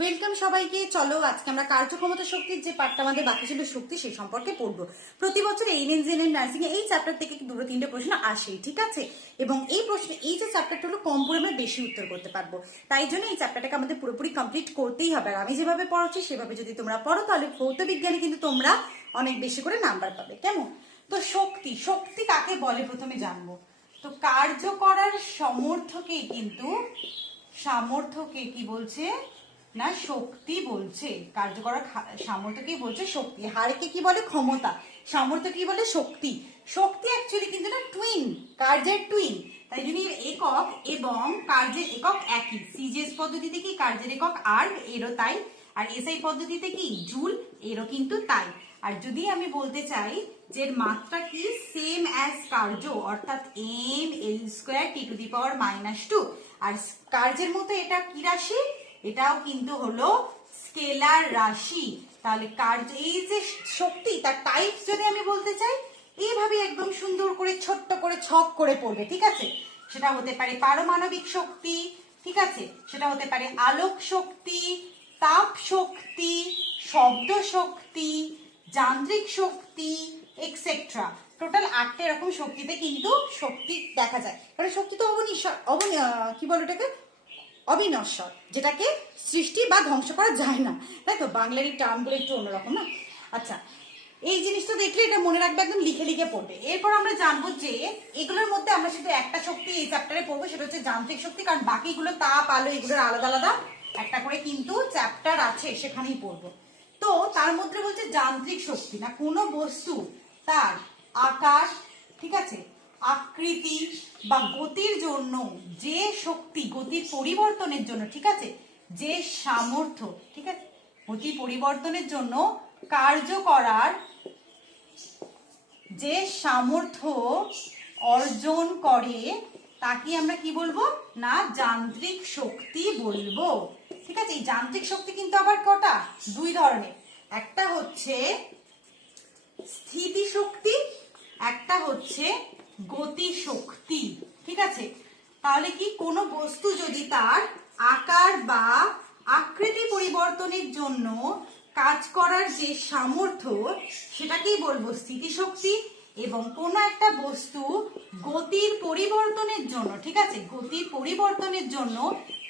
Welcome সবাইকে। চলো আজকে আমরা কার্যক্ষমতা শক্তির যে পার্টটা আমাদের বাকি ছিল শক্তি সেই সম্পর্কে পড়বো। প্রতি বছর এএনএম নার্সিং এই চ্যাপ্টার থেকে 2-3টে প্রশ্ন আসেই, ঠিক আছে? এবং এই যে চ্যাপ্টারটা হলো কম করে আমরা বেশি উত্তর করতে পারবো, তাই জন্য এই চ্যাপ্টারটাকে আমাদের পুরোপুরি কমপ্লিট করতেই হবে। আর আমি যেভাবে পড়াচ্ছি সেভাবে যদি তোমরা পড়ো তাহলে ভৌত বিজ্ঞানে কিন্তু তোমরা অনেক বেশি করে নাম্বার পাবে। কেমন? তো শক্তি শক্তি কাকে বলে প্রথমে জানবো। তো কার্য করার সামর্থ্যকে কি বলছে না শক্তি বলছে। কার্য করার সামর্থ্যকেই বলছে শক্তি। হারকে কি বলে ক্ষমতা, সামর্থ্য কি বলে শক্তি। শক্তি অ্যাকচুয়ালি কিন্তু না টুইন, কার্যের টুইন, তাই জন্য একক এবং কার্যের একক একই। সিজিএস পদ্ধতিতে কি কার্যের একক আর্গ, এরও তাই। আর এসআই পদ্ধতিতে কি জুল, এরও কিন্তু তাই। আর যদি আমি বলতে চাই যে মাত্রা কি সেম অ্যাজ কার্য, অর্থাৎ m(l²t⁻²) আর কার্যের মতো এটা কি রাশি, এটাও কিন্তু হলো স্কেলার রাশি। তাহলে কার্য এই যে শক্তি তার টাইপ যদি আমি বলতে চাই এইভাবে একদম সুন্দর করে ছোট্ট করে ছক করে পড়বে, ঠিক আছে? সেটা হতে পারে পারমাণবিক শক্তি, ঠিক আছে, সেটা হতে পারে আলোক শক্তি, তাপ শক্তি, শব্দ শক্তি, যান্ত্রিক শক্তি, এক্সেট্রা। টোটাল 8টে এরকম শক্তিতে কিন্তু শক্তি দেখা যায়। কারণ শক্তি তো কি বলো এটাকে অবিনশ্বর, যেটাকে সৃষ্টি বা ধ্বংস করা যায় না, তাই তো? বাংলার এই টার্মগুলো একটু অন্যরকম না। আচ্ছা, এই জিনিসটা দেখলে এটা মনে রাখবে, একদম লিখে লিখে পড়বে। এরপর আমরা জানবো যে এগুলোর মধ্যে আমরা শুধু একটা শক্তি এই চ্যাপ্টারে পড়বো, সেটা হচ্ছে যান্ত্রিক শক্তি। কারণ বাকিগুলো তাপ, আলো এগুলোর আলাদা আলাদা একটা করে কিন্তু চ্যাপ্টার আছে, সেখানেই পড়বো। তো তার মধ্যে বলছে যান্ত্রিক শক্তি না কোনো বস্তু তার আকার, ঠিক আছে, আকৃতি বা গতির জন্য যে শক্তি, গতির পরিবর্তনের জন্য, ঠিক আছে, যে সামর্থ্য, ঠিক আছে, গতি পরিবর্তনের জন্য কার্য করার যে সামর্থ্য অর্জন করে তাকে আমরা কি বলবো না যান্ত্রিক শক্তি বলবো, ঠিক আছে? এই যান্ত্রিক শক্তি কিন্তু আবার কটা, দুই ধরনের। একটা হচ্ছে স্থিতি শক্তি, একটা হচ্ছে গতি শক্তি, ঠিক আছে? তাহলে কি কোনো বস্তু যদি তার আকার বা আকৃতি পরিবর্তনের জন্য কাজ করার যে সামর্থ্য সেটাকেই বলবো স্থিতিশক্তি। এবং কোন একটা বস্তু গতির পরিবর্তনের জন্য, ঠিক আছে, গতির পরিবর্তনের জন্য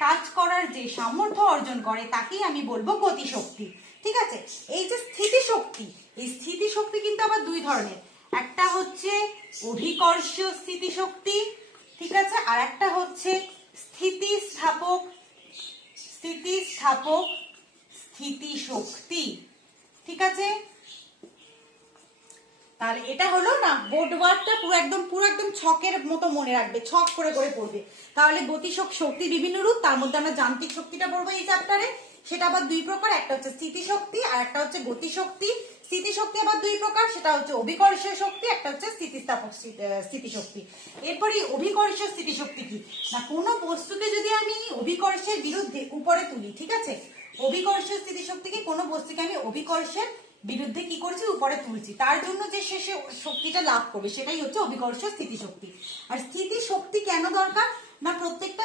কাজ করার যে সামর্থ্য অর্জন করে তাকেই আমি বলবো গতিশক্তি, ঠিক আছে? এই যে স্থিতিশক্তি, এই স্থিতিশক্তি কিন্তু আবার দুই ধরনের। একটা হচ্ছে অভিকর্ষীয় স্থিতিশক্তি, ঠিক আছে, আর একটা হচ্ছে স্থিতিস্থাপক স্থিতিশক্তি, ঠিক আছে? তাহলে এটা হলো না বোর্ড ওয়ার্কটা পুরো একদম ছকের মতো মনে রাখবে, ছক করে করে পড়বে। তাহলে শক্তি বিভিন্ন রূপ, তার মধ্যে আমরা যান্ত্রিক শক্তিটা পড়বো এই চ্যাপ্টারে। সেটা আবার দুই প্রকার, একটা হচ্ছে স্থিতিশক্তি আর একটা হচ্ছে গতিশক্তি। স্থিতিশক্তি আবার দুই প্রকার, সেটা হচ্ছে অভিকর্ষীয় শক্তি, একটা হচ্ছে স্থিতিস্থাপক স্থিতিশক্তি। এরপরে অভিকর্ষীয় স্থিতিশক্তি কি না কোনো বস্তুকে যদি আমি অভিকর্ষের বিরুদ্ধে উপরে তুলি, ঠিক আছে, অভিকর্ষীয় স্থিতিশক্তিকে কোনো বস্তুকে আমি অভিকর্ষের বিরুদ্ধে কি করছি, উপরে তুলছি, তার জন্য যে শেষে শক্তিটা লাভ করবে সেটাই হচ্ছে অভিকর্ষীয় স্থিতিশক্তি। আর স্থিতিশক্তি কেন দরকার না প্রত্যেকটা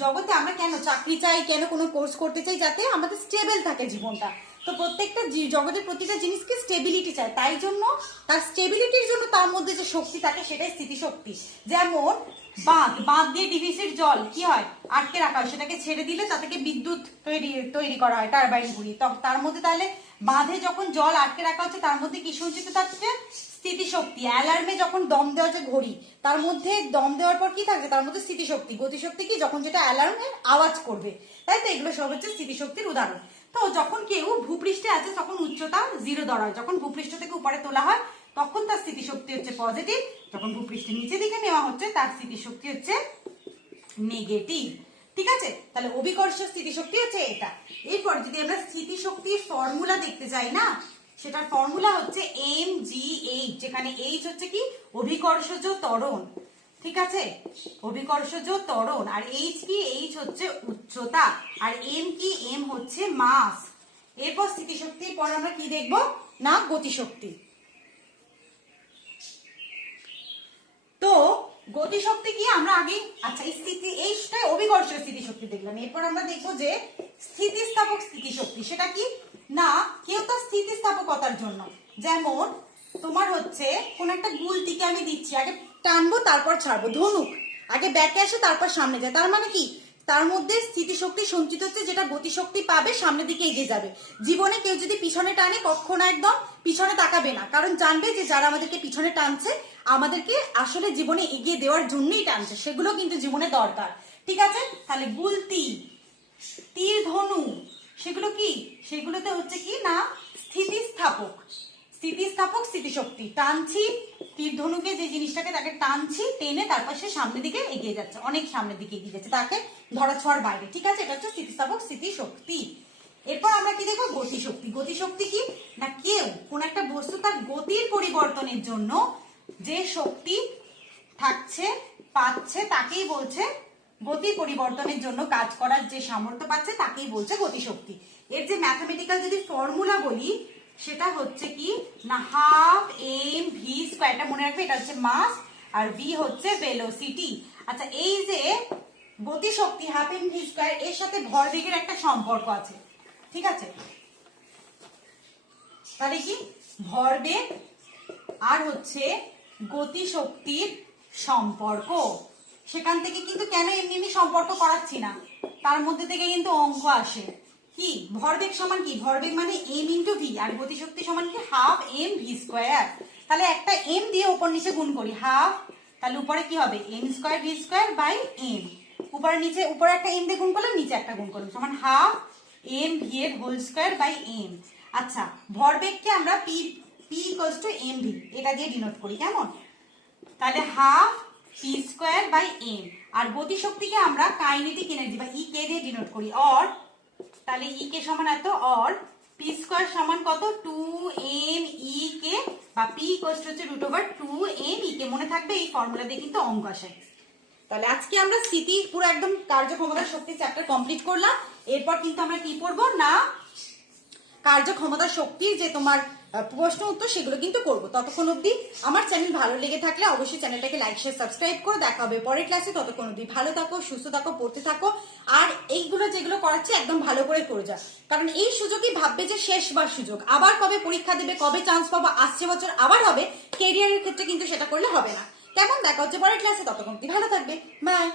জগতে আমরা কেন চাকরি চাই, কেন কোনো কোর্স করতে চাই, যাতে আমাদের স্টেবল থাকে জীবনটা। তো প্রত্যেকটা জগতের প্রতিটা জিনিসকে স্টেবিলিটি চায়, তাই জন্য তার স্টেবিলিটির জন্য তার মধ্যে যে শক্তি থাকে সেটাই স্থিতিশক্তি। যেমন বাঁধ দিয়ে ডিভিসির জল কি হয়, আটকে রাখা হয়, সেটাকে ছেড়ে দিলে তা থেকে বিদ্যুৎ তৈরি করা হয় টারবাইন ঘুরিয়ে। তার মধ্যে তাহলে বাঁধে যখন জল আটকে রাখা হচ্ছে তার মধ্যে কি সঞ্চিত থাকছে, স্থিতিশক্তি। অ্যালার্মে যখন দম দেওয়া হচ্ছে ঘড়ি, তার মধ্যে দম দেওয়ার পর কি থাকছে, তার মধ্যে স্থিতিশক্তি। গতিশক্তি কি, যখন যেটা অ্যালার্মের আওয়াজ করবে, তাই তো? এগুলো সব হচ্ছে স্থিতিশক্তির উদাহরণ। তো যখন কেউ ভূপৃষ্ঠে আছে তখন উচ্চতা 0 ধরা হয়, যখন ভূপৃষ্ঠ থেকে উপরে তোলা হয় তখন তার স্থিতিশক্তি হচ্ছে পজিটিভ, যখন ভূপৃষ্ঠের নিচে দিকে নেওয়া হচ্ছে তার স্থিতিশক্তি হচ্ছে নেগেটিভ, ঠিক আছে? তাহলে অভিকর্ষীয় স্থিতিশক্তি হচ্ছে এটা। এরপর যদি আমরা স্থিতিশক্তির ফর্মুলা দেখতে চাই না, সেটার ফর্মুলা হচ্ছে mgh, যেখানে h হচ্ছে কি অভিকর্ষজ ত্বরণ, ঠিক আছে, অভিকর্ষজ ত্বরণ। আর h কি, h হচ্ছে উচ্চতা। আর m কি, m হচ্ছে মাস। এরপর স্থিতিশক্তির পর আমরা কি দেখবো না গতিশক্তি। তো গতিশক্তি কি আমরা আগে, আচ্ছা এই স্থিতি, এইটাই অভিকর্ষীয় স্থিতিশক্তি দেখলাম। এরপর আমরা দেখবো যে স্থিতিস্থাপক স্থিতিশক্তি। সেটা কি না, কেউ তো স্থিতিস্থাপকতার জন্য, যেমন তোমার হচ্ছে কোন একটা গুলতিকে আমি দিচ্ছি, আগে টানবো তারপর ছাড়বো, ধনুক আগে ব্যাকে আসে তারপর সামনে যায়, তার মানে কি তার মধ্যে স্থিতিশক্তি সঞ্চিত হচ্ছে, যেটা গতিশক্তি পাবে সামনের দিকে এগিয়ে যাবে। জীবনে কেউ যদি পিছনে টানে কখনো একদম পিছনে তাকাবে না, কারণ জানবে যে যারা আমাদেরকে পিছনে টানছে আমাদেরকে আসলে জীবনে এগিয়ে দেওয়ার জন্যই টানছে, সেগুলো কিন্তু জীবনে দরকার। ঠিক আছে, তাহলে গুলতি, তীর, ধনু, সেগুলো কি, সেগুলোতে হচ্ছে কি না স্থিতিস্থাপক, স্থিতিস্থাপক স্থিতিশক্তি। টানছি তীর ধনুকে, যে জিনিসটাকে তাকে টানছি, টেনে তারপর সে সামনের দিকে এগিয়ে যাচ্ছে, অনেক সামনের দিকে এগিয়ে যাচ্ছে, তাকে ধরা ছোঁয়ার বাইরে। ঠিক আছে, এটা হচ্ছে স্থিতিস্থাপক স্থিতিশক্তি। এরপর আমরা কি দেখবো গতিশক্তি। গতিশক্তি কি না, কেউ কোন একটা বস্তু তার গতির পরিবর্তনের জন্য যে শক্তি থাকছে পাচ্ছে তাকেই বলছে, গতি পরিবর্তনের জন্য কাজ করার যে সামর্থ্য পাচ্ছে তাকেই বলছে গতিশক্তি। এর যে ম্যাথমেটিক্যাল যদি ফর্মুলা বলি সেটা হচ্ছে কি না হাফ এম ভি স্কয়ার, এটা মনে রাখবে, এটা হচ্ছে মাস আর ভি হচ্ছে ভেলোসিটি। আচ্ছা এই যে গতিশক্তি হাফ এম ভি স্কয়ার, এর সাথে ভরবেগের একটা সম্পর্ক আছে। ঠিক আছে, তাহলে কি ভরবেগ আর হচ্ছে গতিশক্তির সম্পর্ক, সেখান থেকে কিন্তু কেন এমনি এমনি সম্পর্ক করাচ্ছি না, তার মধ্যে থেকে কিন্তু অঙ্ক আসে। কি ভরবেগ সমান কি, ভরবেগ মানে এম ইন্টু ভি, আর গতিশক্তি সমান কি হাফ এম ভি স্কয়ার। তাহলে একটা এম দিয়ে উপর নিচে গুণ করি, হাফ, তাহলে উপরে কি হবে M square V square by M, উপরে নিচে, উপরে একটা এম দিয়ে গুণ করলাম, নিচে একটা গুণ করলাম, সমান হাফ এম ভি এর হোল স্কয়ার বাই এম। আচ্ছা ভরবেগকে আমরা P P equals to M V এটা দিয়ে ডিনোট করি, কেমন, তাহলে half P square by M. আর গতিশক্তিকে আমরা কাইনেটিক এনার্জি বা ই কে দিয়ে ডিনোট করি, অর, তাহলে ই কে সমান এত, অর পি স্কয়ার সমান কত 2m ই কে, বা পি ইকুয়ালস টু হচ্ছে √2m ই কে। মনে থাকবে এই ফর্মুলা দিয়ে কিন্তু অঙ্ক আসে। তাহলে আজকে আমরা স্থিতি পুরো একদম কার্যক্ষমতা শক্তি চ্যাপ্টার কমপ্লিট করলাম। এরপর কিন্তু আমরা কি পড়বো না কার্যক্ষমতা শক্তির যে তোমার প্রশ্ন উত্তর সেগুলো কিন্তু করবো। ততক্ষণ অবধি আমার চ্যানেল ভালো লেগে থাকলে অবশ্যই চ্যানেলটাকে লাইক শেয়ার সাবস্ক্রাইব করে দেখা হবে পরের ক্লাসে। ততক্ষণ অবধি ভালো থাকো, সুস্থ থাকো, পড়তে থাকো, আর এইগুলো যেগুলো করাচ্ছি একদম ভালো করে করে যা, কারণ এই সুযোগই ভাববে যে শেষবার সুযোগ, আবার কবে পরীক্ষা দেবে, কবে চান্স পাবো, আসছে বছর আবার হবে, কেরিয়ারের ক্ষেত্রে কিন্তু সেটা করলে হবে না। কেমন, দেখা হচ্ছে পরের ক্লাসে, ততক্ষণ অবধি ভালো থাকবে, বাই।